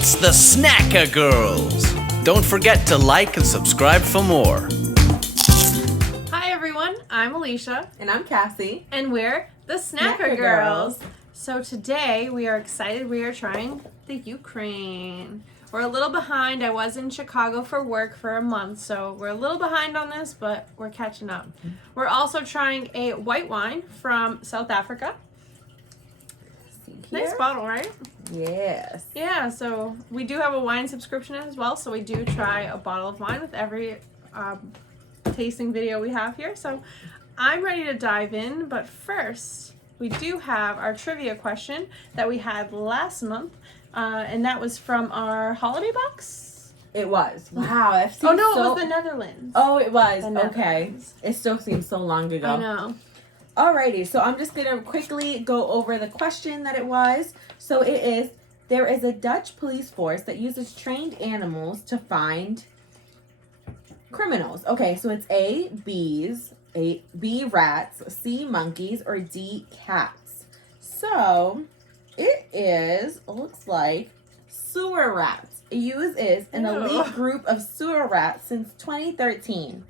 It's the Snackah Girls. Don't forget to like and subscribe for more. Hi everyone, I'm Alicia. And I'm Cassie. And we're the Snackah Girls. So today we are excited. We are trying the Ukraine. We're a little behind. I was in Chicago for work for a month, so we're a little behind on this, but we're catching up. We're also trying a white wine from South Africa. Nice bottle, right? Yes. Yeah, so we do have a wine subscription as well, so we do try a bottle of wine with every tasting video we have here. So I'm ready to dive in, but first we do have our trivia question that we had last month, and that was from our holiday box. It was. Wow. It Oh no, it was the Netherlands. Oh, it was. The Okay. Netherlands. It still seems so long ago. I know. Alrighty, so I'm just going to quickly go over the question that it was. So it is, there is a Dutch police force that uses trained animals to find criminals. Okay, so it's A, bees, B, rats, C, monkeys, or D, cats. So it looks like sewer rats. Use is an elite group of sewer rats since 2013.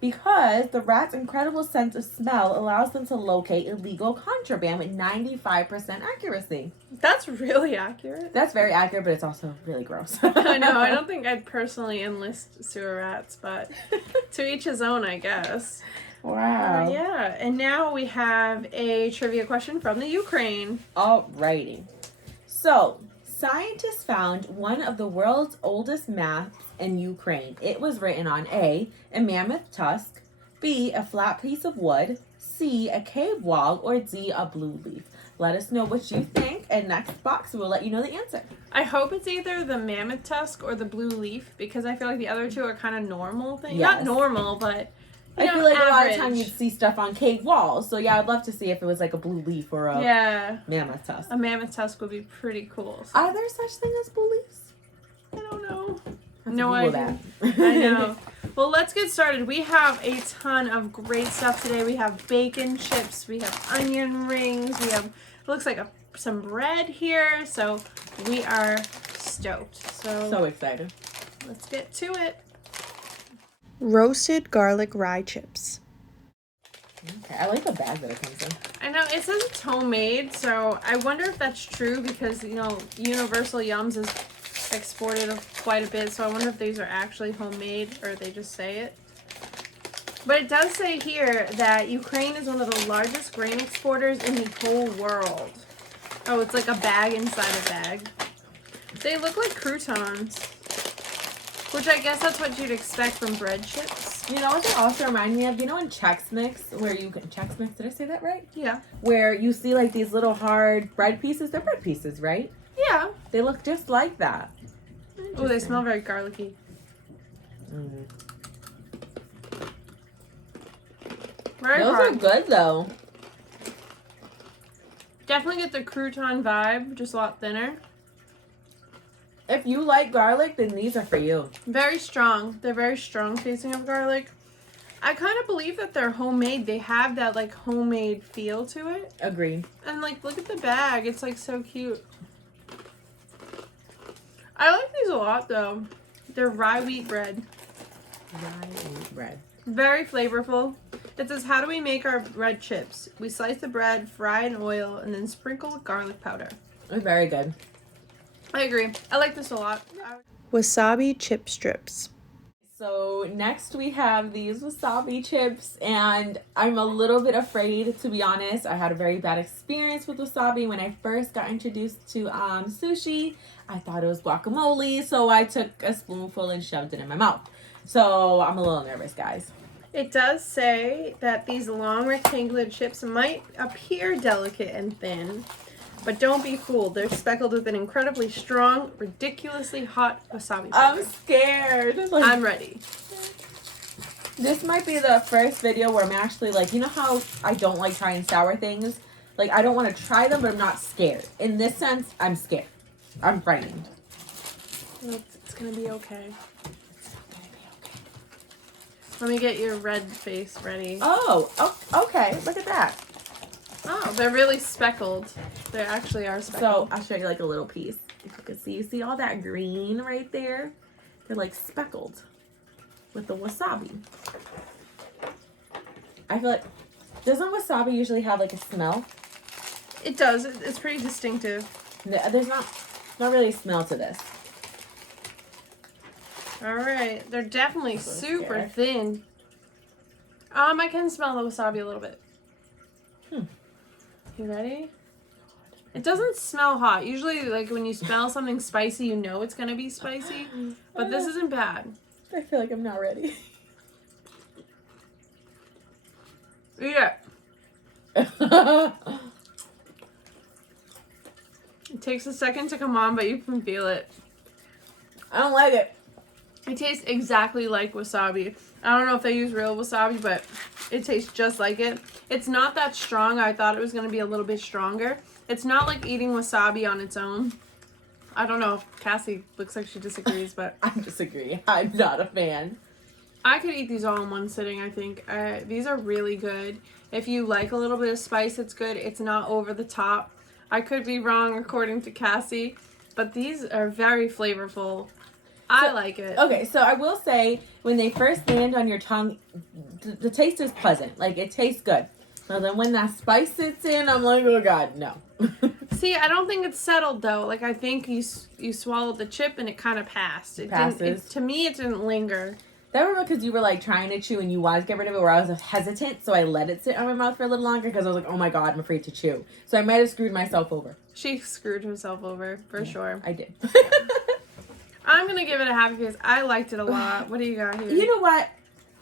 Because the rat's incredible sense of smell allows them to locate illegal contraband with 95% accuracy. That's really accurate. That's very accurate, but it's also really gross. I know. I don't think I'd personally enlist sewer rats, but to each his own, I guess. Wow. Yeah, and now we have a trivia question from the Ukraine. Alrighty. So, scientists found one of the world's oldest maps in Ukraine. It was written on A, mammoth tusk, B, a flat piece of wood, C, a cave wall, or D, a blue leaf. Let us know what you think, and next box we'll let you know the answer. I hope it's either the mammoth tusk or the blue leaf, because I feel like the other two are kind of normal things. Yes. Not normal, but I feel like average. a lot of times you'd see stuff on cave walls. So yeah, I'd love to see if it was like a blue leaf or a mammoth tusk. A mammoth tusk would be pretty cool. So. Are there such things as blue leaves? I don't know. No idea. I know. Well, let's get started. We have a ton of great stuff today. We have bacon chips. We have onion rings. We have, it looks like some bread here. So we are stoked. So excited. Let's get to it. Roasted garlic rye chips. Okay, I like the bag that it comes in. I know, it says it's homemade, so I wonder if that's true because, you know, Universal Yums is exported quite a bit, so I wonder if these are actually homemade or they just say it. But it does say here that Ukraine is one of the largest grain exporters in the whole world. Oh, it's like a bag inside a bag. They look like croutons, which I guess that's what you'd expect from bread chips. You know what they also remind me of? You know in Chex Mix, where you can... Chex Mix, did I say that right? Yeah. Where you see like these little hard bread pieces. They're bread pieces, right? Yeah. They look just like that. Oh, they smell very garlicky. Mm. Very Those hard. are good though. Definitely get the crouton vibe, just a lot thinner. If you like garlic, then these are for you. Very strong. They're very strong tasting of garlic. I kind of believe that they're homemade. They have that like homemade feel to it. Agreed. And like, look at the bag. It's like so cute. I like these a lot though. They're rye wheat bread. Rye wheat bread. Very flavorful. It says, how do we make our bread chips? We slice the bread, fry in oil, and then sprinkle with garlic powder. It's very good. I agree. I like this a lot. Wasabi chip strips. So next we have these wasabi chips, and I'm a little bit afraid, to be honest. I had a very bad experience with wasabi when I first got introduced to sushi. I thought it was guacamole, so I took a spoonful and shoved it in my mouth. So I'm a little nervous, guys. It does say that these long rectangular chips might appear delicate and thin, but don't be fooled. They're speckled with an incredibly strong, ridiculously hot wasabi flavor. I'm scared. I'm ready. This might be the first video where I'm actually like, you know how I don't like trying sour things? Like, I don't want to try them, but I'm not scared. In this sense, I'm scared. I'm frightened. It's going to be okay. Let me get your red face ready. Oh, okay. Look at that. Oh, they're really speckled. They actually are speckled. So I'll show you like a little piece. If you can see, you see all that green right there? They're like speckled with the wasabi. I feel like, doesn't wasabi usually have like a smell? It does. It's pretty distinctive. There's not really a smell to this. All right. They're definitely So super scared. thin. I can smell the wasabi a little bit. You ready? It doesn't smell hot. Usually, like, when you smell something spicy, you know it's going to be spicy. But this isn't bad. I feel like I'm not ready. Eat it. It takes a second to come on, but you can feel it. I don't like it. It tastes exactly like wasabi. I don't know if they use real wasabi, but it tastes just like it. It's not that strong. I thought it was going to be a little bit stronger. It's not like eating wasabi on its own. I don't know. Cassie looks like she disagrees, but I disagree. I'm not a fan. I could eat these all in one sitting, I think. These are really good. If you like a little bit of spice, it's good. It's not over the top. I could be wrong according to Cassie, but these are very flavorful. I like it. Okay, so I will say, when they first land on your tongue, the taste is pleasant. Like, it tastes good. So then when that spice sits in, I'm like, oh God, no. See, I don't think it's settled, though. Like, I think you swallowed the chip and it kind of passed. It Passes. To me, it didn't linger. That was because you were like trying to chew and you wanted to get rid of it, where I was hesitant, so I let it sit on my mouth for a little longer because I was like, oh my God, I'm afraid to chew. So I might have screwed myself over. She screwed herself over, for sure. I did. I'm going to give it a happy face. I liked it a lot. What do you got here? You know what?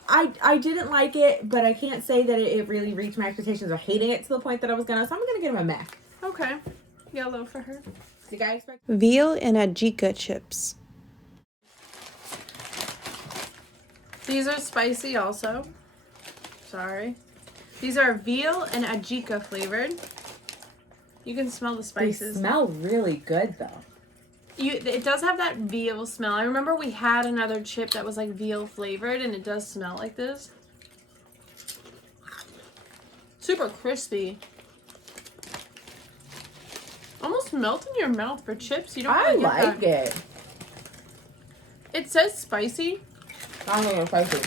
I didn't like it, but I can't say that it really reached my expectations of hating it to the point that I was gonna. So I'm gonna give him a meh. Okay. Yellow for her. Did I expect? Veal and Ajika chips. These are spicy also. Sorry. These are veal and Ajika flavored. You can smell the They spices. smell really good though. It does have that veal smell. I remember we had another chip that was like veal flavored, and it does smell like this. Super crispy. Almost melt in your mouth for chips. You don't I really get like that. it. It says spicy, I don't know spicy.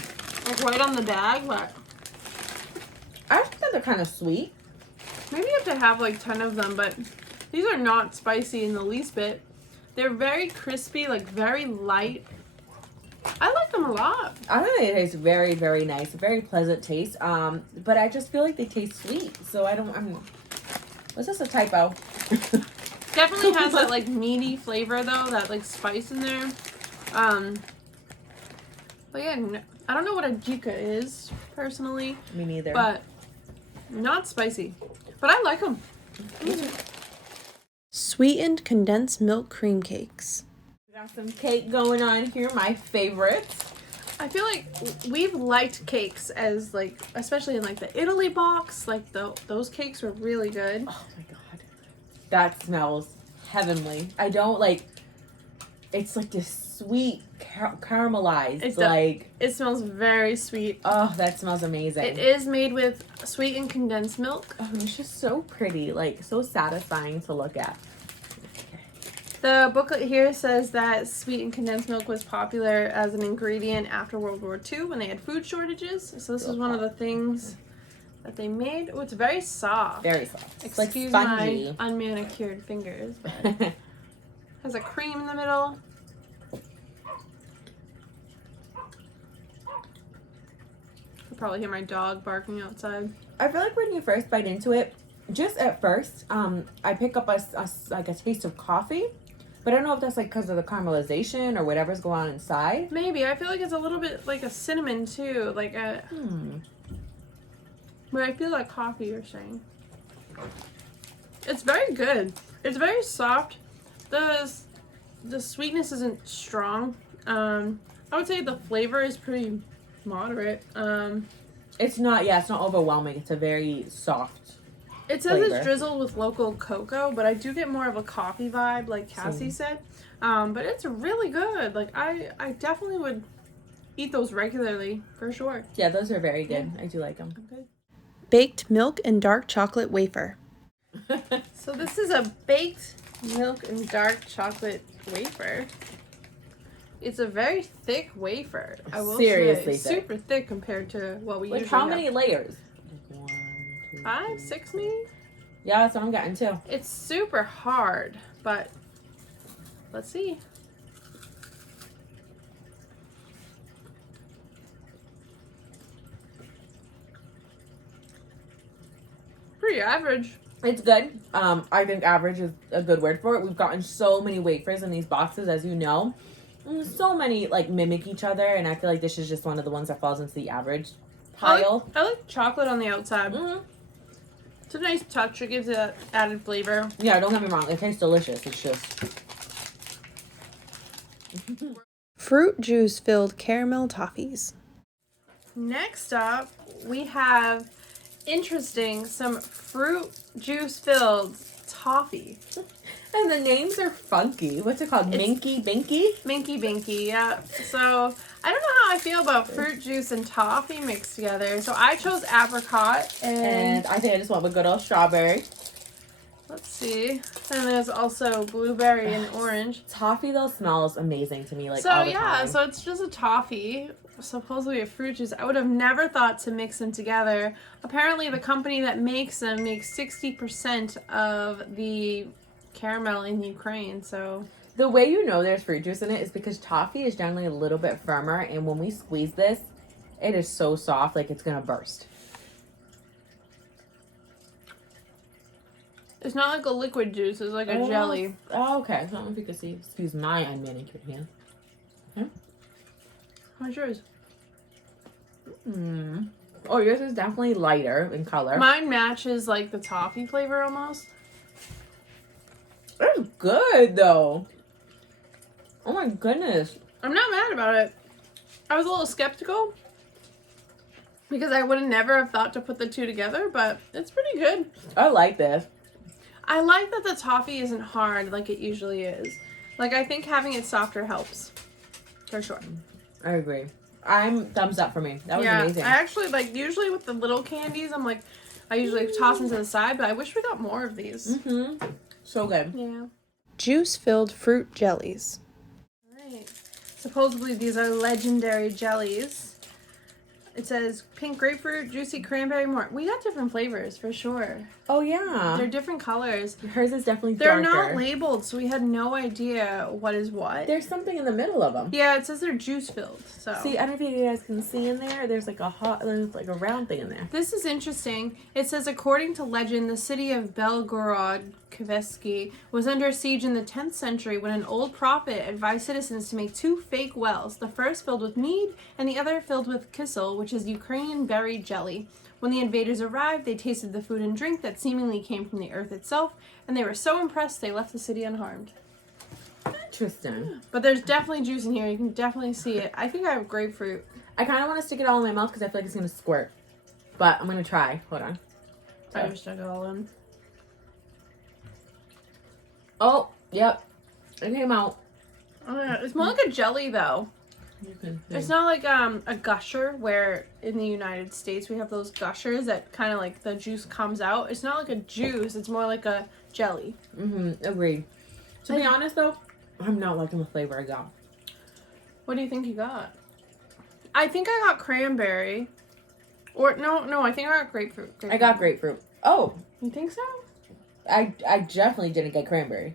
like right on the bag, but I think that they're kind of sweet. maybe you have to have like 10 of them, but these are not spicy in the least bit. They're very crispy, like very light. I like them a lot. I think they taste very, very nice. Very pleasant taste. But I just feel like they taste sweet. So was this a typo? Definitely has that like meaty flavor though, that like spice in there. But yeah, I don't know what Ajika is personally, Me neither. but not spicy. But I like them. Sweetened condensed milk cream cakes. We got some cake going on here. My favorites. I feel like we've liked cakes as like, especially in like the Italy box, like those cakes were really good. Oh my God. That smells heavenly. I don't like, it's like this sweet caramelized. It smells very sweet. Oh, that smells amazing. It is made with sweetened condensed milk. Oh, and it's just so pretty, like so satisfying to look at. The booklet here says that sweetened condensed milk was popular as an ingredient after World War II when they had food shortages. So this is one of the things that they made. Oh, it's very soft. Very soft. It's like Excuse spongy. my unmanicured fingers. But has a cream in the middle. You'll probably hear my dog barking outside. I feel like when you first bite into it, just at first, I pick up like a taste of coffee, but I don't know if that's like because of the caramelization or whatever's going on inside. Maybe. I feel like it's a little bit like a cinnamon too, like a. But I feel like coffee. You're saying. It's very good. It's very soft. The sweetness isn't strong. I would say the flavor is pretty moderate. It's not overwhelming. It's a very soft. It says flavor. it's drizzled with local cocoa, but I do get more of a coffee vibe, like Cassie said. But it's really good. Like I definitely would eat those regularly for sure. Yeah, those are very good. I do like them. Okay. baked milk and dark chocolate wafer. So this is a baked milk and dark chocolate wafer. It's a very thick wafer. I will Seriously say, thick. super thick compared to what we Like usually how have. many layers? 5, 6 maybe? Yeah, that's what I'm getting too. It's super hard, but let's see. Pretty average. It's good. I think average is a good word for it. We've gotten so many wafers in these boxes, as you know. And so many like mimic each other, and I feel like this is just one of the ones that falls into the average pile. I like chocolate on the outside. Mm-hmm. It's a nice touch. It gives it that added flavor. Yeah, don't get me wrong. It tastes delicious. It's just Fruit juice filled caramel toffees. Next up, we have some fruit juice filled toffee. and the names are funky. What's it called? Minky Binky? Minky Binky, yeah. So I don't know how I feel about fruit juice and toffee mixed together. So I chose apricot And I think I just went with good old strawberry. let's see. And there's also blueberry and orange. Toffee though smells amazing to me. Like So all the yeah, time. so it's just a toffee, supposedly a fruit juice. I would have never thought to mix them together. Apparently the company that makes them makes 60% of the caramel in Ukraine, so The way you know there's fruit juice in it is because toffee is generally a little bit firmer, and when we squeeze this, it is so soft, like it's gonna burst. it's not like a liquid juice, it's like a jelly. Oh, okay. I don't know if you can see. Excuse my unmanicured hand. How's yours? Oh, yours is definitely lighter in color. Mine matches like the toffee flavor almost. It's good though. Oh my goodness. I'm not mad about it. I was a little skeptical because I would have never have thought to put the two together, but it's pretty good. I like this. I like that the toffee isn't hard like it usually is. Like, I think having it softer helps. For sure. I agree. I'm thumbs up for me. That was amazing. I actually, like, usually with the little candies, I'm like, I usually toss them to the side, but I wish we got more of these. So good. Yeah. Juice filled fruit jellies. Right. Supposedly these are legendary jellies. It says pink grapefruit, juicy cranberry, more. We got different flavors for sure. Oh yeah. They're different colors. Hers is definitely They're darker. not labeled, so we had no idea what is what. There's something in the middle of them. Yeah, it says they're juice filled. So See, I don't know if you guys can see in there. There's like a round thing in there. this is interesting. It says, according to legend, the city of Belgorod Kvesky was under siege in the 10th century when an old prophet advised citizens to make two fake wells, the first filled with mead and the other filled with kissel, which is Ukrainian berry jelly. When the invaders arrived, they tasted the food and drink that seemingly came from the earth itself, and they were so impressed they left the city unharmed. Interesting. But there's definitely juice in here. You can definitely see it. I think I have grapefruit. I kind of want to stick it all in my mouth because I feel like it's going to squirt. But I'm going to try. Hold on. I just stuck it all in. Oh, yep. It came out. Oh, yeah. It's more like a jelly, though. You can see. It's not like a gusher where in the United States we have those gushers that kind of like the juice comes out. It's not like a juice. It's more like a jelly. Agreed. To be honest, though, I'm not liking the flavor I got. What do you think you got? I think I got cranberry. Or, no, I think I got grapefruit. I got grapefruit. Oh, You think so? I definitely didn't get cranberry.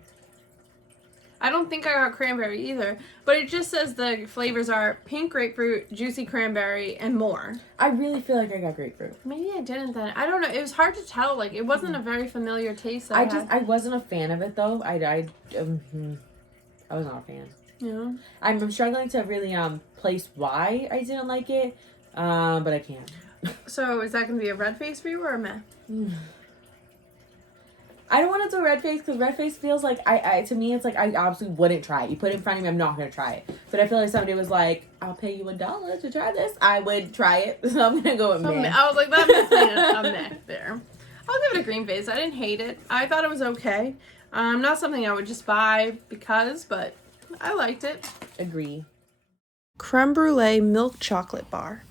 I don't think I got cranberry either. But it just says the flavors are pink grapefruit, juicy cranberry, and more. I really feel like I got grapefruit. Maybe I didn't then. I don't know. It was hard to tell. Like, it wasn't a very familiar taste that I wasn't a fan of it though. I was not a fan. Yeah. I'm struggling to really place why I didn't like it, but I can't. So is that going to be a red face for you or a meh? I don't want to do red face because red face feels like to me it's like I absolutely wouldn't try it. You put it in front of me, I'm not gonna try it. But I feel like somebody was like, "I'll pay you $1 to try this." I would try it, so I'm gonna go with meh. I was like, that makes me a meh there. I'll give it a green face. I didn't hate it. I thought it was okay. Not something I would just buy because, but I liked it. Agree. Creme brulee milk chocolate bar.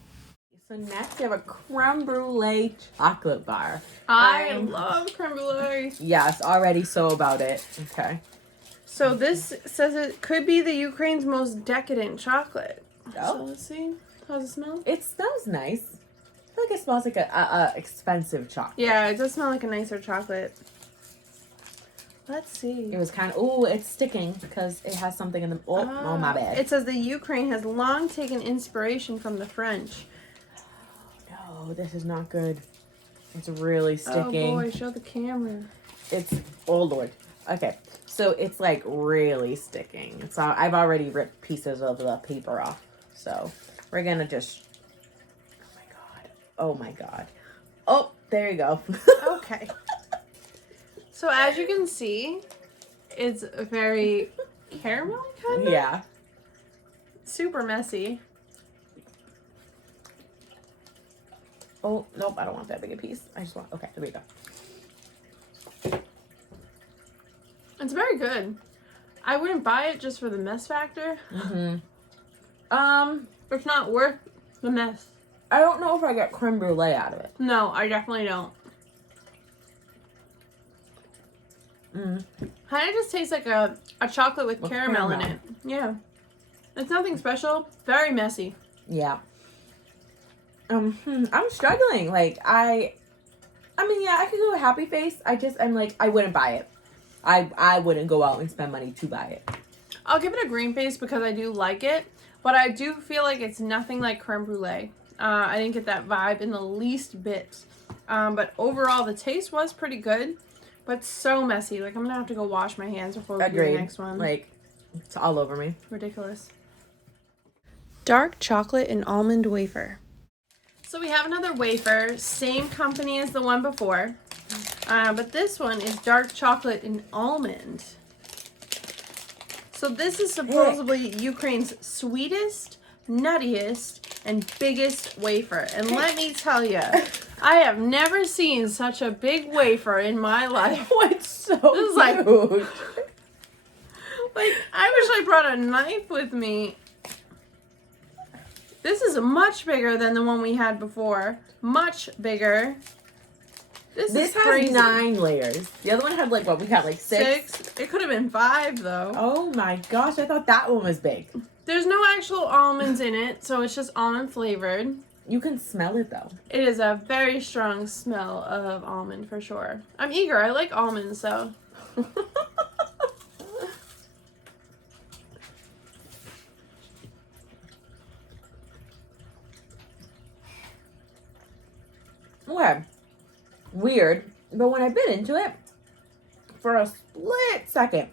So So next we have a creme brulee chocolate bar. I love creme brulee. Yes, already so about it. Okay. So this says it could be the Ukraine's most decadent chocolate. Oh. So let's see. How's it smell? It smells nice. I feel like it smells like a expensive chocolate. Yeah, it does smell like a nicer chocolate. Let's see. It was kind of, ooh, it's sticking because it has something in the, oh my bad. It says the Ukraine has long taken inspiration from the French. No, this is not good. It's really sticking. Oh boy, show the camera. It's, oh Lord. Okay, so it's like really sticking. It's all, I've already ripped pieces of the paper off. So we're gonna just, oh my God. Oh my God. Oh, there you go. Okay. So as you can see, it's very caramel kind of. Yeah. Super messy. Oh, nope, I don't want that big a piece. I just want, okay, there we go. It's very good. I wouldn't buy it just for the mess factor. Mm-hmm. It's not worth the mess. I don't know if I get creme brulee out of it. No, I definitely don't. Mm. Kind of just tastes like a chocolate with caramel in it. Yeah. It's nothing special. Very messy. Yeah. I'm struggling. Like, I mean, yeah, I could go happy face. I'm like, I wouldn't buy it. I wouldn't go out and spend money to buy it. I'll give it a green face because I do like it, but I do feel like it's nothing like creme brulee. I didn't get that vibe in the least bit. But overall, the taste was pretty good, but so messy. Like, I'm going to have to go wash my hands before we do the next one. Like, it's all over me. Ridiculous. Dark chocolate and almond wafer. So we have another wafer, same company as the one before, but this one is dark chocolate and almond. So this is supposedly Ukraine's sweetest, nuttiest, and biggest wafer. And let me tell you, I have never seen such a big wafer in my life. Oh, it's so This is like, huge. like, I wish I brought a knife with me. This is much bigger than the one we had before. Much bigger. This is crazy. has 9 layers. The other one had like, what, we had like 6? It could have been 5 though. Oh my gosh, I thought that one was big. There's no actual almonds in it, so it's just almond flavored. You can smell it though. It is a very strong smell of almond for sure. I'm eager. I like almonds, so. Okay. Weird. But when I bit into it, for a split second,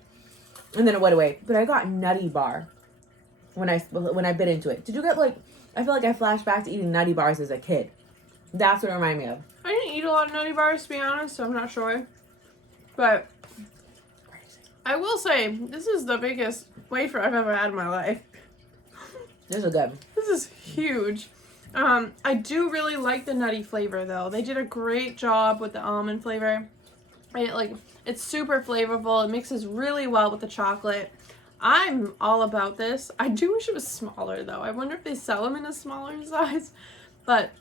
and then it went away. But I got Nutty Bar when I bit into it. Did you get like, I feel like I flashed back to eating Nutty Bars as a kid. That's what it reminded me of. I didn't eat a lot of Nutty Bars, to be honest, so I'm not sure. But I will say, this is the biggest wafer I've ever had in my life. This is good. This is huge. I do really like the nutty flavor though. They did a great job with the almond flavor. And it's super flavorful. It mixes really well with the chocolate. I'm all about this. I do wish it was smaller though. I wonder if they sell them in a smaller size. But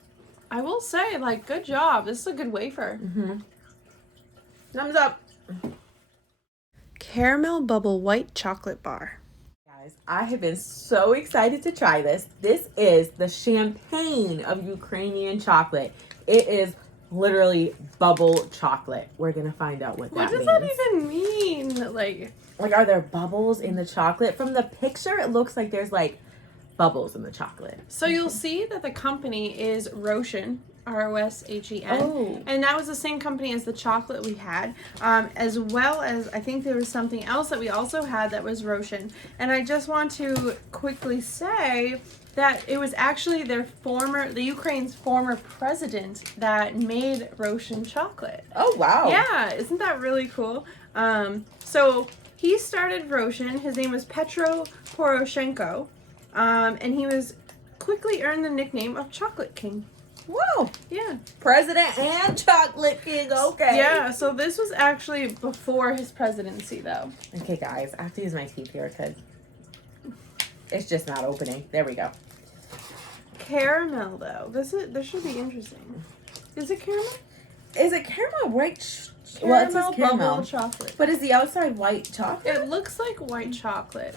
I will say, like, good job. This is a good wafer. Mm-hmm. Thumbs up. Caramel bubble white chocolate bar. Guys, I have been so excited to try this. This is the champagne of Ukrainian chocolate. It is literally bubble chocolate. We're gonna find out what that means. What does that even mean? Like, are there bubbles in the chocolate? From the picture, it looks like there's like bubbles in the chocolate. so you'll see that the company is Roshen, Roshen. Oh. And that was the same company as the chocolate we had, as well as I think there was something else that we also had that was Roshen. And I just want to quickly say that it was actually the Ukraine's former president that made Roshen chocolate. Oh, wow. Yeah, isn't that really cool? So he started Roshen. His name was Petro Poroshenko, and he was quickly earned the nickname of Chocolate King. Whoa. Yeah. President and Chocolate King. Okay. Yeah, so this was actually before his presidency, though. Okay, guys. I have to use my teeth here because it's just not opening. There we go. caramel though. This should be interesting. Is it caramel? Is it caramel white? Caramel, It says caramel. bubble chocolate. But is the outside white chocolate? It looks like white chocolate.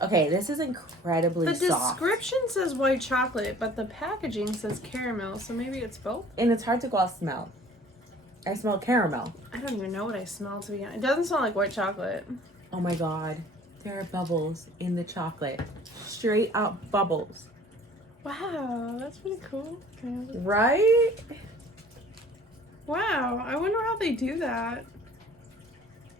Okay, this is incredibly The soft. description says white chocolate, but the packaging says caramel, so maybe it's both. And it's hard to go out smell. I smell caramel. I don't even know what I smell, to be honest. It doesn't smell like white chocolate. Oh my god. There are bubbles in the chocolate. Straight up bubbles. Wow, that's pretty cool. Right? Wow, I wonder how they do that.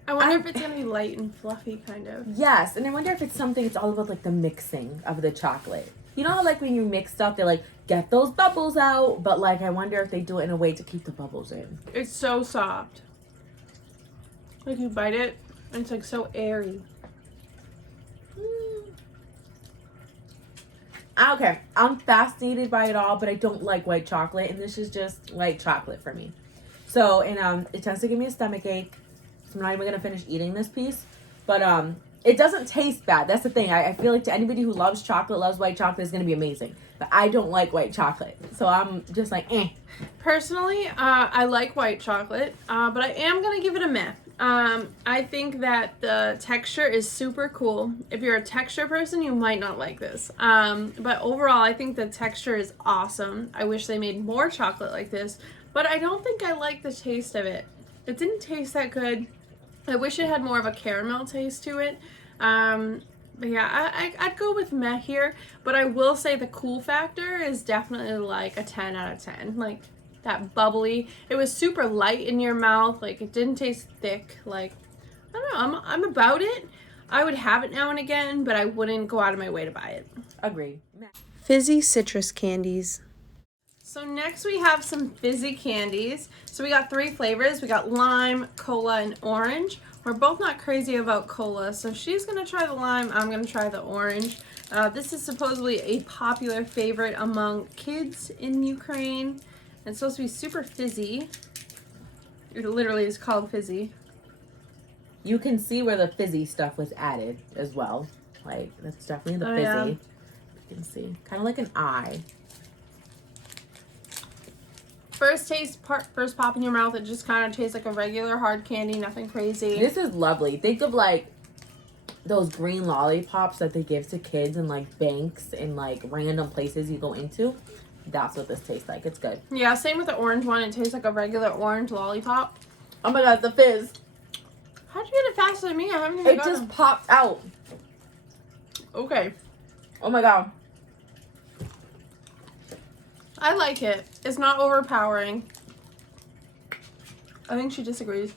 I wonder if it's gonna be light and fluffy, kind of. Yes, and I wonder if it's something, it's all about like the mixing of the chocolate. You know how like when you mix stuff, they like get those bubbles out, but like I wonder if they do it in a way to keep the bubbles in. It's so soft. Like you bite it, and it's like so airy. Okay, I'm fascinated by it all, but I don't like white chocolate, and this is just white chocolate for me. So, and it tends to give me a stomach ache. So I'm not even gonna finish eating this piece, but it doesn't taste bad. That's the thing. I feel like to anybody who loves chocolate, loves white chocolate, is gonna be amazing. But I don't like white chocolate, so I'm just like, eh. Personally, I like white chocolate, but I am gonna give it a meh. I think that the texture is super cool. If you're a texture person, you might not like this. But overall, I think the texture is awesome. I wish they made more chocolate like this, but I don't think I like the taste of it. It didn't taste that good. I wish it had more of a caramel taste to it. But yeah, I'd go with meh here, but I will say the cool factor is definitely like a 10 out of 10. Like, that bubbly. It was super light in your mouth. Like, it didn't taste thick. Like, I don't know. I'm about it. I would have it now and again, but I wouldn't go out of my way to buy it. Agree. Fizzy citrus candies. So next we have some fizzy candies. So we got 3 flavors. We got lime, cola, and orange. We're both not crazy about cola, so she's gonna try the lime, I'm gonna try the orange. This is supposedly a popular favorite among kids in Ukraine. It's supposed to be super fizzy. It literally is called fizzy. You can see where the fizzy stuff was added as well. Like, that's definitely the fizzy. Yeah. You can see. Kind of like an eye. First first pop in your mouth, it just kind of tastes like a regular hard candy, nothing crazy. This is lovely. Think of like those green lollipops that they give to kids in like banks and like random places you go into. That's what this tastes like. It's good. Yeah, same with the orange one. It tastes like a regular orange lollipop. Oh my god, the fizz. How'd you get it faster than me? I haven't even It got just them. popped out. Okay. Oh my god. I like it. It's not overpowering. I think she disagrees.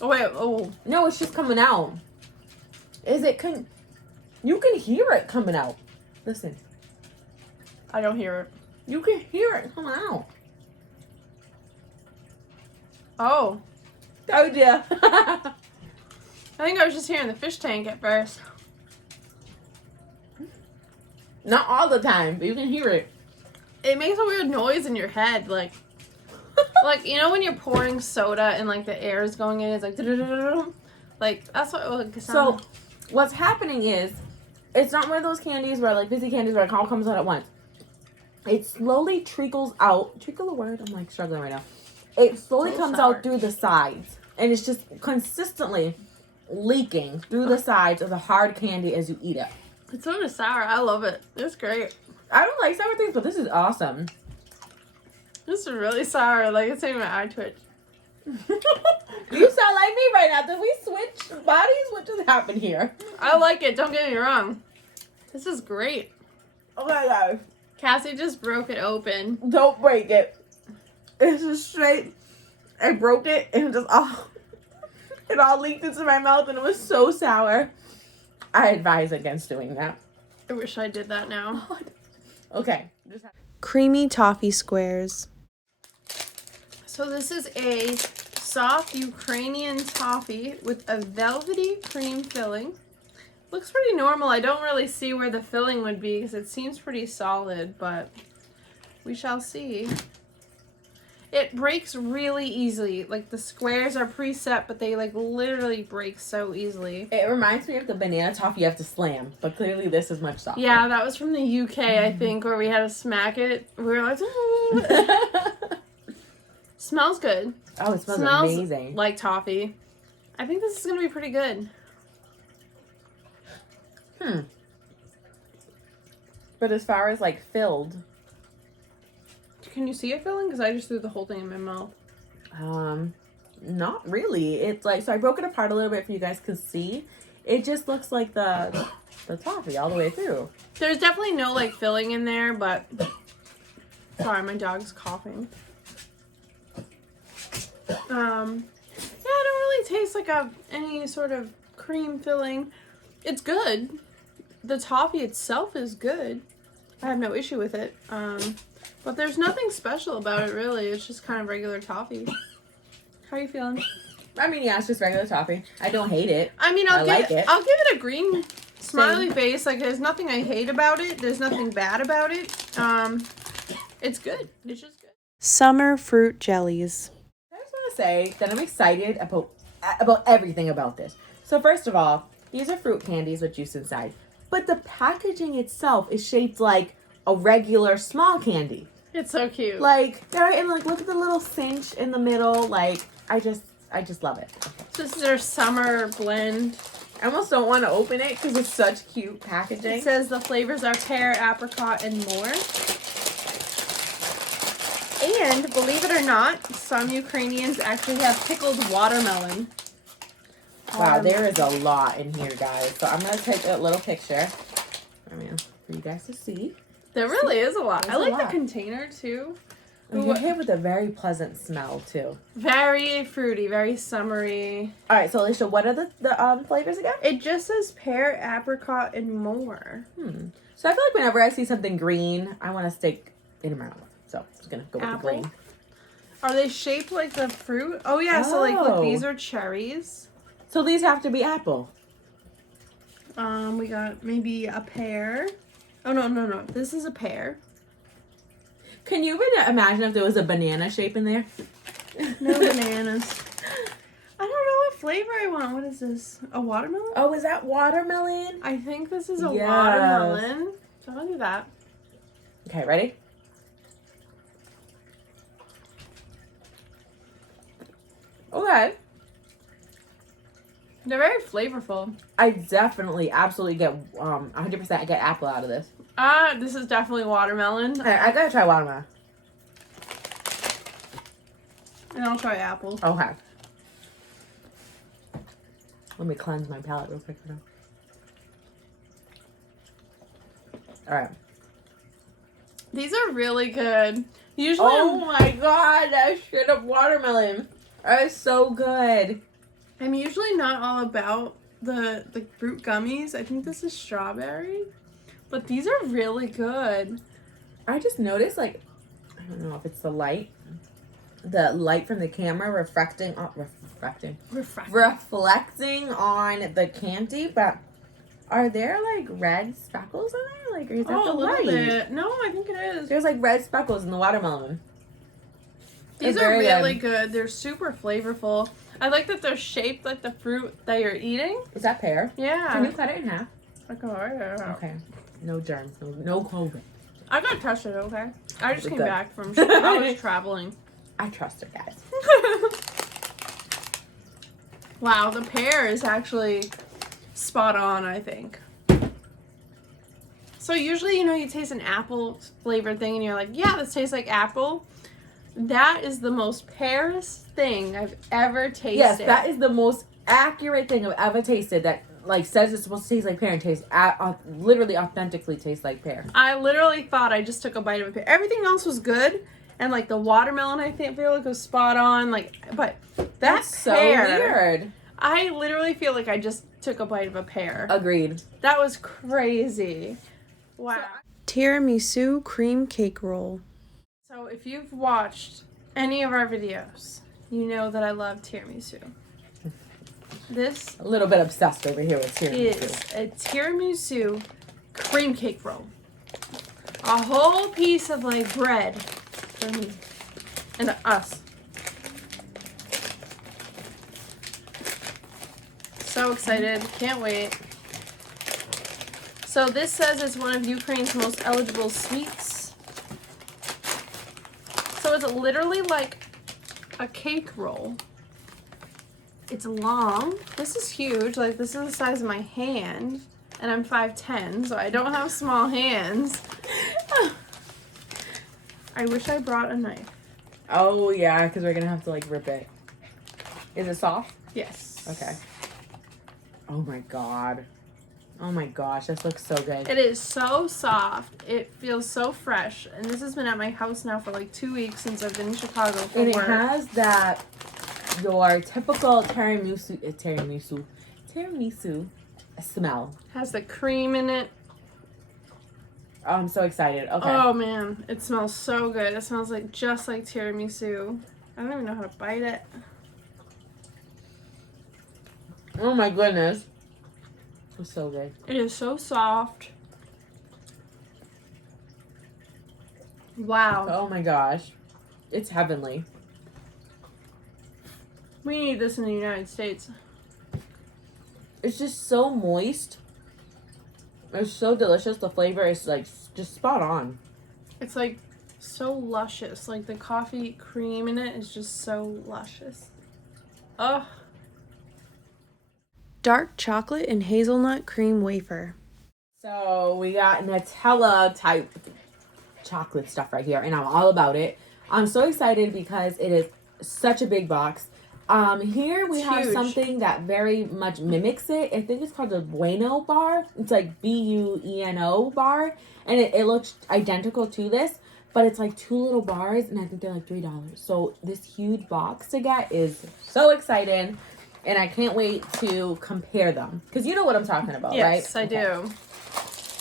Oh, wait. Oh. No, it's just coming out. You can hear it coming out. Listen. I don't hear it. You can hear it coming out. Oh. Oh dear. I think I was just hearing the fish tank at first. Not all the time, but you can hear it. It makes a weird noise in your head. Like, like, you know when you're pouring soda and like the air is going in, it's like, like that's what it would sound. So, what's happening is, it's not one of those candies where like fizzy candies where it all comes out at once. It slowly trickles out. Trickle a word? I'm like struggling right now. It slowly comes out through the sides, and it's just consistently leaking through the sides of the hard candy as you eat it. It's sort of sour. I love it. It's great. I don't like sour things, but this is awesome. This is really sour. Like, it's making my eye twitch. You sound like me right now. Did we switch bodies? What just happened here? I like it. Don't get me wrong. This is great. Oh my god. Cassie just broke it open. Don't break it. It's just straight. I broke it and it all leaked into my mouth and it was so sour. I advise against doing that. I wish I did that now. Okay. Creamy toffee squares. So this is a soft Ukrainian toffee with a velvety cream filling. Looks pretty normal. I don't really see where the filling would be because it seems pretty solid, but we shall see. It breaks really easily. Like the squares are preset, but they like literally break so easily. It reminds me of the banana toffee you have to slam, but clearly this is much softer. Yeah, that was from the UK, I think, where we had to smack it. We were like, smells good. Oh, it smells amazing. Like toffee. I think this is gonna be pretty good. But as far as like filled, can you see it filling? Because I just threw the whole thing in my mouth. not really. It's like, so I broke it apart a little bit for you guys to see. It just looks like the toffee all the way through. There's definitely no like filling in there, but sorry, my dog's coughing. Yeah, it don't really taste like any sort of cream filling. It's good. The toffee itself is good. I have no issue with it. But there's nothing special about it, really. It's just kind of regular toffee. How are you feeling? I mean, yeah, it's just regular toffee. I don't hate it. I mean, I'll give it a green smiley face. Like, there's nothing I hate about it. There's nothing bad about it. It's good. It's just good. Summer fruit jellies. I just want to say that I'm excited about everything about this. So first of all, these are fruit candies with juice inside. But the packaging itself is shaped like a regular small candy. It's so cute. Like, and like, look at the little cinch in the middle. Like, I just love it. Okay. So this is their summer blend. I almost don't want to open it because it's such cute packaging. It says the flavors are pear, apricot, and more. And believe it or not, some Ukrainians actually have pickled watermelon. Wow, there is a lot in here, guys. So I'm going to take a little picture. I mean, for you guys to see. There really is a lot. There's I like a the lot. container, too. And you're hit with a very pleasant smell, too. Very fruity, very summery. All right, so Alicia, what are the flavors again? It just says pear, apricot, and more. So I feel like whenever I see something green, I want to stick in my mouth. So I'm just going to go with Apple? the green. Are they shaped like the fruit? Oh, yeah. So, like, look, Oh. these are cherries. So these have to be apple. We got maybe a pear. Oh, no. This is a pear. Can you even imagine if there was a banana shape in there? No bananas. I don't know what flavor I want. What is this? A watermelon? Oh, is that watermelon? I think this is a Yes. watermelon. So I'll do that. Okay, ready? Okay. They're very flavorful. I definitely, absolutely get 100% get apple out of this. This is definitely watermelon. I gotta try watermelon. And I'll try apple. Okay. Let me cleanse my palate real quick. Alright. These are really good. Usually, Oh my god, that's straight up watermelon. That is so good. I'm usually not all about the fruit gummies. I think this is strawberry. But these are really good. I just noticed, like, I don't know if it's the light from the camera reflecting on the candy, but are there like red speckles on it? Like, is that Oh, the a little light? bit. No, I think it is. There's like red speckles in the watermelon. These It's are very really good. They're super flavorful. I like that they're shaped like the fruit that you're eating. Is that pear? Yeah. Can you cut it in half? Okay. Okay. No germs. No COVID. I got tested, okay? I just You're came good. back from I was traveling. I trust her, guys. Wow, the pear is actually spot on, I think. So usually, you taste an apple flavored thing and you're like, yeah, this tastes like apple. That is the most pearest thing I've ever tasted. Yes, that is the most accurate thing I've ever tasted that like says it's supposed to taste like pear and tastes literally authentically tastes like pear. I literally thought I just took a bite of a pear. Everything else was good. And like the watermelon, I feel like was spot on. Like, but That's so pear, weird. I literally feel like I just took a bite of a pear. Agreed. That was crazy. Wow. Tiramisu cream cake roll. So if you've watched any of our videos, you know that I love tiramisu. This A little bit obsessed over here with tiramisu. is a tiramisu cream cake roll. A whole piece of like bread for me. And us. So excited. Can't wait. So this says it's one of Ukraine's most eligible sweets. So it's literally like a cake roll. It's long. This is huge. Like, this is the size of my hand. And I'm 5'10", so I don't have small hands. I wish I brought a knife. Oh, yeah, because we're going to have to, like, rip it. Is it soft? Yes. Okay. Oh, my God. Oh, my gosh. This looks so good. It is so soft. It feels so fresh. And this has been at my house now for, like, 2 weeks since I've been in Chicago for And work. it has that, your typical tiramisu smell. Has the cream in it. Oh, I'm so excited. Okay. Oh, man. It smells so good. It smells like just like tiramisu. I don't even know how to bite it. Oh, my goodness. It's so good. It is so soft. Wow. Oh, my gosh. It's heavenly. We need this in the United States. It's just so moist. It's so delicious. The flavor is like just spot on. It's like so luscious. Like the coffee cream in it is just so luscious. Ugh. Dark chocolate and hazelnut cream wafer. So we got Nutella type chocolate stuff right here, and I'm all about it. I'm so excited because it is such a big box. Here we It's have huge. something that very much mimics it. I think it's called the Bueno Bar. It's like Bueno bar, and it looks identical to this, but it's like 2 little bars, and I think they're like $3. So this huge box to get is so exciting, and I can't wait to compare them because you know what I'm talking about, right? Yes, I do.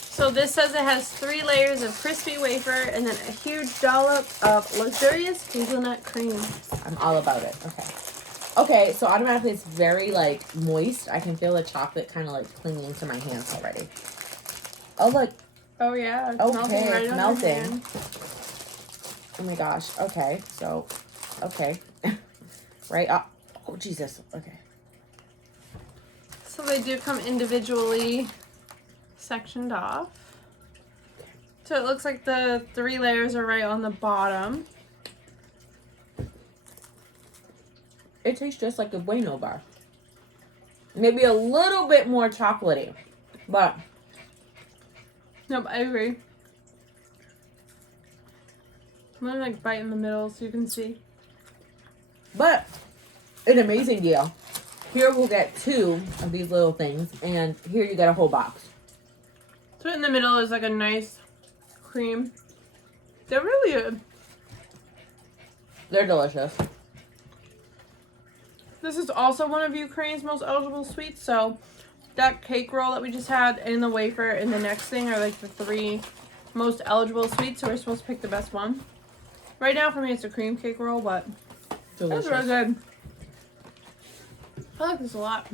So this says it has 3 layers of crispy wafer and then a huge dollop of luxurious hazelnut cream. I'm all about it. Okay. Okay, so automatically it's very, like, moist. I can feel the chocolate kind of, like, clinging to my hands already. Oh, look. Oh yeah, it's Okay, melting right it's on melting. your hand. Oh, my gosh. Okay, so, okay. Right up. Oh, Jesus. Okay. So they do come individually sectioned off. So it looks like the 3 layers are right on the bottom. It tastes just like a Bueno bar. Maybe a little bit more chocolatey, but Nope, I agree. I'm gonna like bite in the middle so you can see. an amazing deal. Here we'll get 2 of these little things, and here you get a whole box. So in the middle is like a nice cream. They're really good. They're delicious. This is also one of Ukraine's most eligible sweets. So that cake roll that we just had and the wafer and the next thing are like the 3 most eligible sweets. So we're supposed to pick the best one. Right now for me it's a cream cake roll, but Delicious. that's really good. I like this a lot.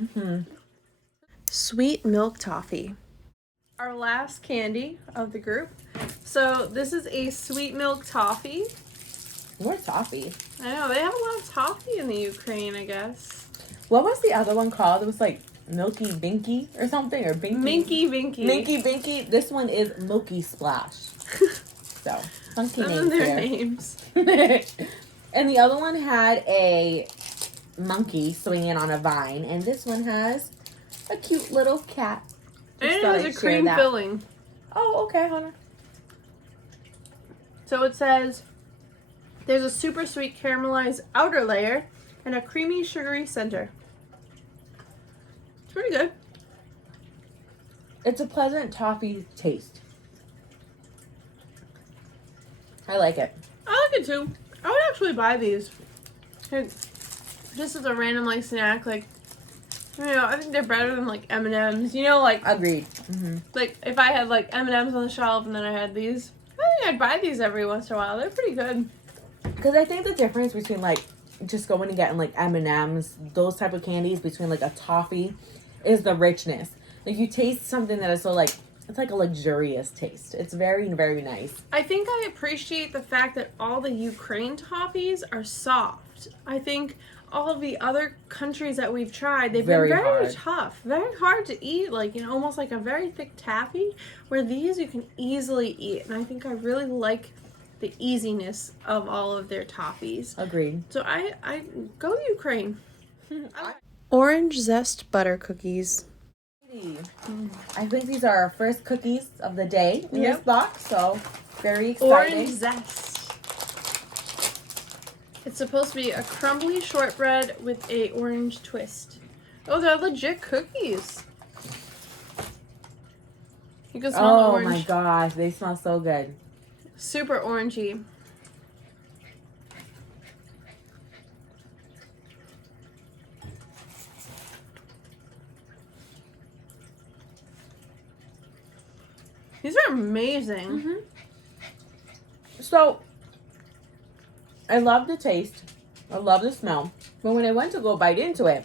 Sweet milk toffee. Our last candy of the group. So this is a sweet milk toffee. More toffee. I know, they have a lot of toffee in the Ukraine, I guess. What was the other one called? It was like Milky Binky or something, or Binky. Minky Vinky. Minky Binky. This one is Milky Splash. So, funky Some of names their there. names. And the other one had a monkey swinging on a vine, and this one has a cute little cat. And Just it thought has I'd a share cream that. filling. Oh, okay, Hannah. So it says there's a super sweet caramelized outer layer and a creamy sugary center. It's pretty good. It's a pleasant toffee taste. I like it. I like it too. I would actually buy these. Here, just as a random like snack, like you know, I think they're better than like M&Ms. You know, like Agreed. like if I had like M&Ms on the shelf and then I had these, I think I'd buy these every once in a while. They're pretty good. Because I think the difference between like just going and getting like M&Ms, those type of candies, between like a toffee, is the richness. Like you taste something that is so like it's like a luxurious taste. It's very, very nice. I think I appreciate the fact that all the Ukraine toffees are soft. I think all of the other countries that we've tried, they've Very been very hard. tough, very hard to eat, like, you know, almost like a very thick taffy, where these you can easily eat. And I think I really like the easiness of all of their toffees. Agreed. So I go Ukraine. Orange Zest butter cookies. I think these are our first cookies of the day in this Yep. box, so very exciting. Orange Zest. It's supposed to be a crumbly shortbread with a orange twist. Oh, they're legit cookies. You can smell the Oh orange. my gosh, they smell so good. Super orangey. These are amazing. So, I love the taste. I love the smell. But when I went to go bite into it,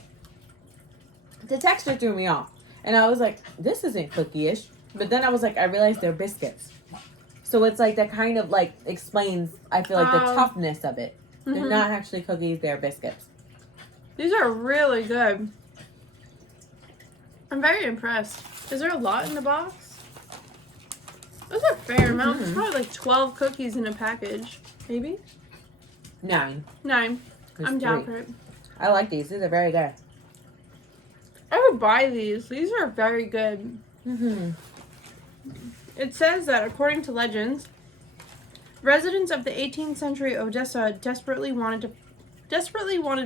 the texture threw me off. And I was like, this isn't cookie-ish. But then I was like, I realized they're biscuits. So it's like that kind of like explains, I feel like, the toughness of it. They're not actually cookies, they're biscuits. These are really good. I'm very impressed. Is there a lot in the box? That's a fair amount. It's probably like 12 cookies in a package. Maybe? 9. 9. There's I'm down 3. for it. I like these. These are very good. I would buy these. These are very good. It says that, according to legends, residents of the 18th century Odessa desperately wanted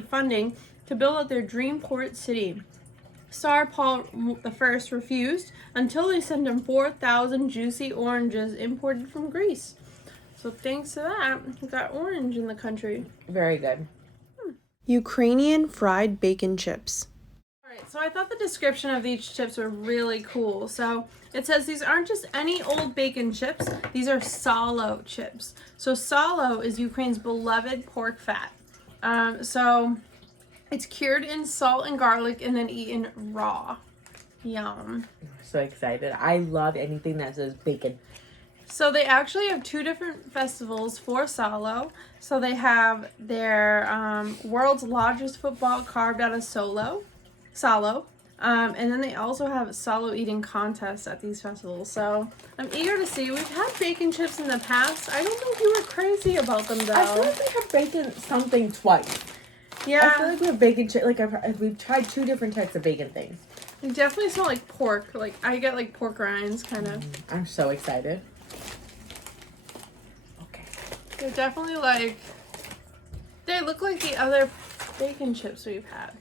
funding to build out their dream port city. Tsar Paul I refused until they sent him 4,000 juicy oranges imported from Greece. So thanks to that, we got orange in the country. Very good. Ukrainian fried bacon chips. Alright, so I thought the description of these chips were really cool. So it says these aren't just any old bacon chips, these are salo chips. So salo is Ukraine's beloved pork fat. So it's cured in salt and garlic and then eaten raw. Yum. So excited. I love anything that says bacon. So they actually have 2 different festivals for salo. So they have their world's largest football carved out of salo. And then they also have salo eating contests at these festivals. So I'm eager to see. We've had bacon chips in the past. I don't think you were crazy about them though. I feel like we have bacon something twice. Yeah. I feel like we have bacon we've tried 2 different types of bacon things. They definitely smell like pork. Like I get like pork rinds kind of. I'm so excited. Okay. They're definitely like, they look like the other bacon chips we've had.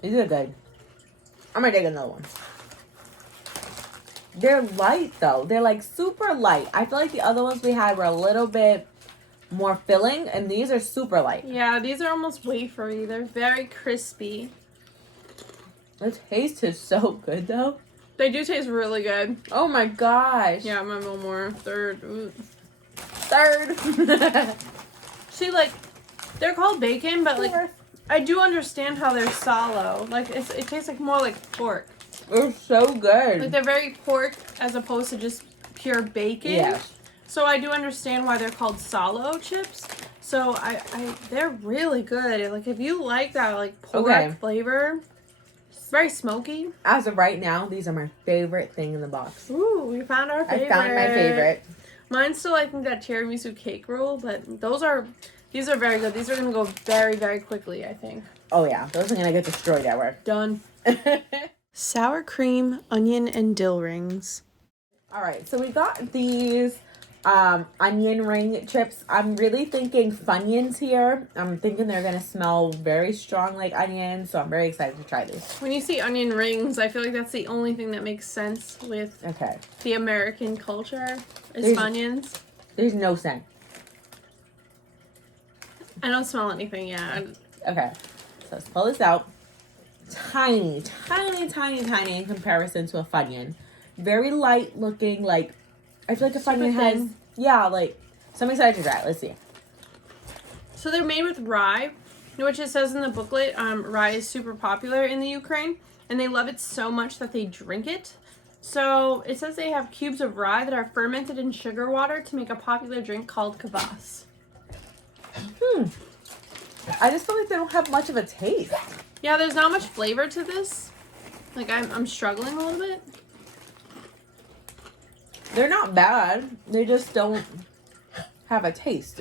These are good. I'm gonna take another one. They're light though. They're like super light. I feel like the other ones we had were a little bit more filling, and these are super light. Yeah, these are almost wafery. They're very crispy. The taste is so good though. They do taste really good. Oh my gosh. Yeah, I'm gonna go more. Third. Ooh. Third. See, like, they're called bacon, but like, I do understand how they're salo. Like, it tastes like more like pork. They're so good. Like, they're very pork as opposed to just pure bacon. Yes. So I do understand why they're called salo chips. So they're really good. Like, if you like that, like, pork flavor, it's very smoky. As of right now, these are my favorite thing in the box. Ooh, we found our favorite. I found my favorite. Mine's still, I think, that tiramisu cake roll, but these are very good. These are going to go very, very quickly, I think. Oh yeah, those are gonna get destroyed at work. Done. Sour cream, onion, and dill rings. All right, so we got these onion ring chips. I'm really thinking Funyuns here. I'm thinking they're gonna smell very strong like onions, so I'm very excited to try these. When you see onion rings, I feel like that's the only thing that makes sense with Okay. the American culture is There's- Funyuns. There's no scent. I don't smell anything yet. Okay, so let's pull this out. Tiny, tiny, tiny, tiny in comparison to a Funyun. Very light looking, like, I feel like a Funyun has, thin. yeah, like, so I'm excited to try it. Let's see. So they're made with rye, which it says in the booklet, rye is super popular in the Ukraine, and they love it so much that they drink it. So it says they have cubes of rye that are fermented in sugar water to make a popular drink called kvass. I just feel like they don't have much of a taste. Yeah, there's not much flavor to this. Like, I'm struggling a little bit. They're not bad. They just don't have a taste.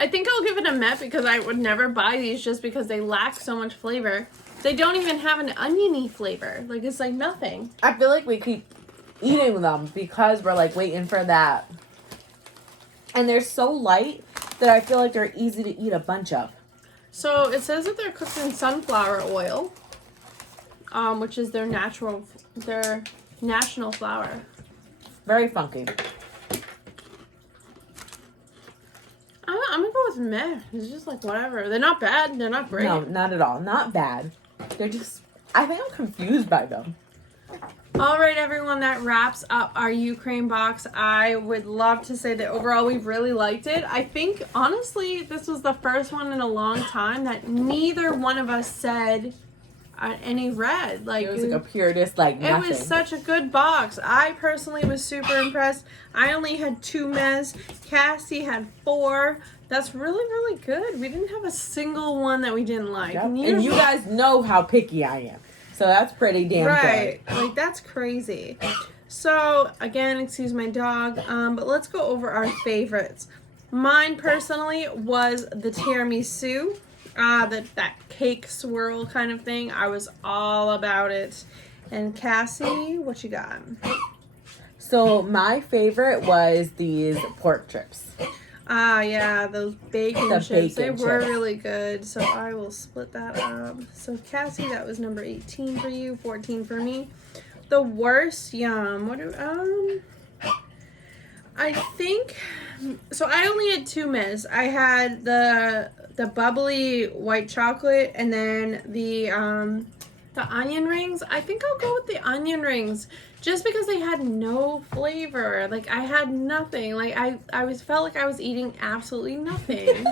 I think I'll give it a Met because I would never buy these just because they lack so much flavor. They don't even have an oniony flavor. Like, it's like nothing. I feel like we keep eating them because we're like waiting for that. And they're so light that I feel like they're easy to eat a bunch of. So it says that they're cooked in sunflower oil, which is their national flour. Very funky. I'm gonna go with meh. It's just like whatever. They're not bad. They're not great. No, not at all. Not bad. They're just, I think I'm confused by them. All right, everyone, that wraps up our Ukraine box. I would love to say that overall we've really liked it. I think, honestly, this was the first one in a long time that neither one of us said any red. Like, It was like a pure like nothing. It was such a good box. I personally was super impressed. I only had 2 mez. Cassie had 4. That's really, really good. We didn't have a single one that we didn't like. Yep. And you guys know how picky I am. So that's pretty damn right. Good. Like, that's crazy. So, again, excuse my dog, but let's go over our favorites. Mine, personally, was the tiramisu. That cake swirl kind of thing. I was all about it. And Cassie, what you got? So my favorite was these pork chips. Yeah, those bacon chips. They were really good. So I will split that up. So Cassie, that was number 18 for you, 14 for me. The worst, yum. I think, so I only had 2 mez. I had the bubbly white chocolate and then the onion rings. I think I'll go with the onion rings just because they had no flavor. Like, I had nothing. Like, I felt like I was eating absolutely nothing.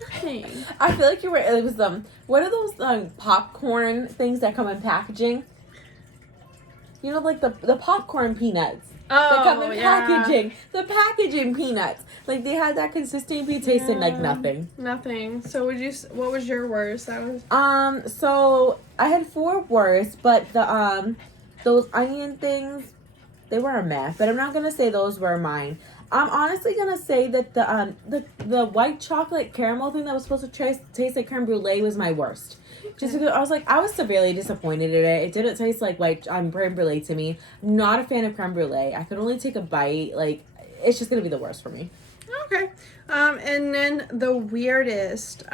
Nothing. I feel like it was what are those popcorn things that come in packaging? You know, like the popcorn peanuts. Oh, they come in yeah. packaging. The packaging peanuts. Like, they had that consistency tasting like nothing. Nothing. So what was your worst? That was So I had 4 worst, but the those onion things, they were a mess. But I'm not gonna say those were mine. I'm honestly gonna say that the white chocolate caramel thing that was supposed to taste like creme brulee was my worst. Just because I was severely disappointed in it. It didn't taste like creme brulee to me. I'm not a fan of creme brulee. I could only take a bite. Like, it's just gonna be the worst for me. okay. And then the weirdest.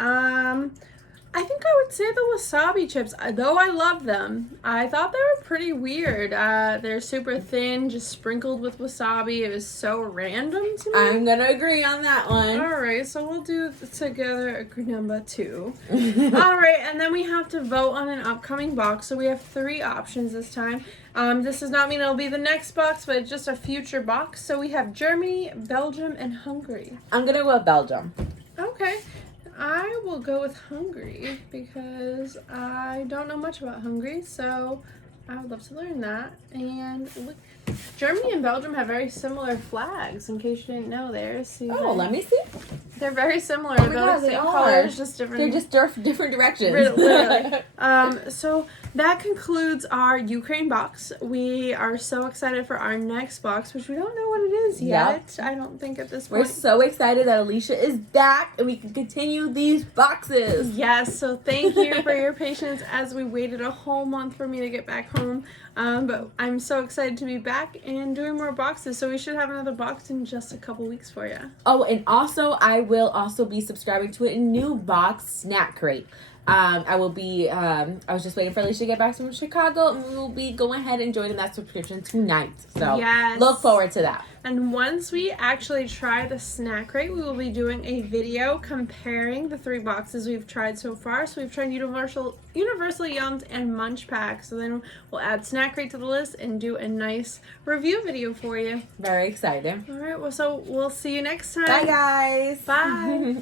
I think I would say the wasabi chips. Though I love them, I thought they were pretty weird. They're super thin, just sprinkled with wasabi. It was so random to me. I'm gonna agree on that one. All right, so we'll do together number 2. All right, and then we have to vote on an upcoming box. So we have 3 options this time. This does not mean it'll be the next box, but it's just a future box. So we have Germany, Belgium, and Hungary. I'm gonna go with Belgium. Okay. I will go with Hungary because I don't know much about Hungary, so I would love to learn that. And look, Germany and Belgium have very similar flags, in case you didn't know theirs. See, let me see. they're very similar. Oh my They're God, the they same are. colors, just different. They're just different directions. Literally. So that concludes our Ukraine box. We are so excited for our next box, which we don't know what it is yet. I don't think at this point. We're so excited that Alicia is back and we can continue these boxes. Yes, so thank you for your patience as we waited a whole month for me to get back home. But I'm so excited to be back and doing more boxes. So we should have another box in just a couple weeks for you. Oh, and also I will also be subscribing to a new box snack crate. I will be, I was just waiting for Alicia to get back from Chicago, and we will be going ahead and joining that subscription tonight. So yes. Look forward to that. And once we actually try the snack crate, we will be doing a video comparing the 3 boxes we've tried so far. So we've tried Universal Yums and MunchPak. So then we'll add snack crate to the list and do a nice review video for you. Very excited. All right, well, so we'll see you next time. Bye, guys. Bye.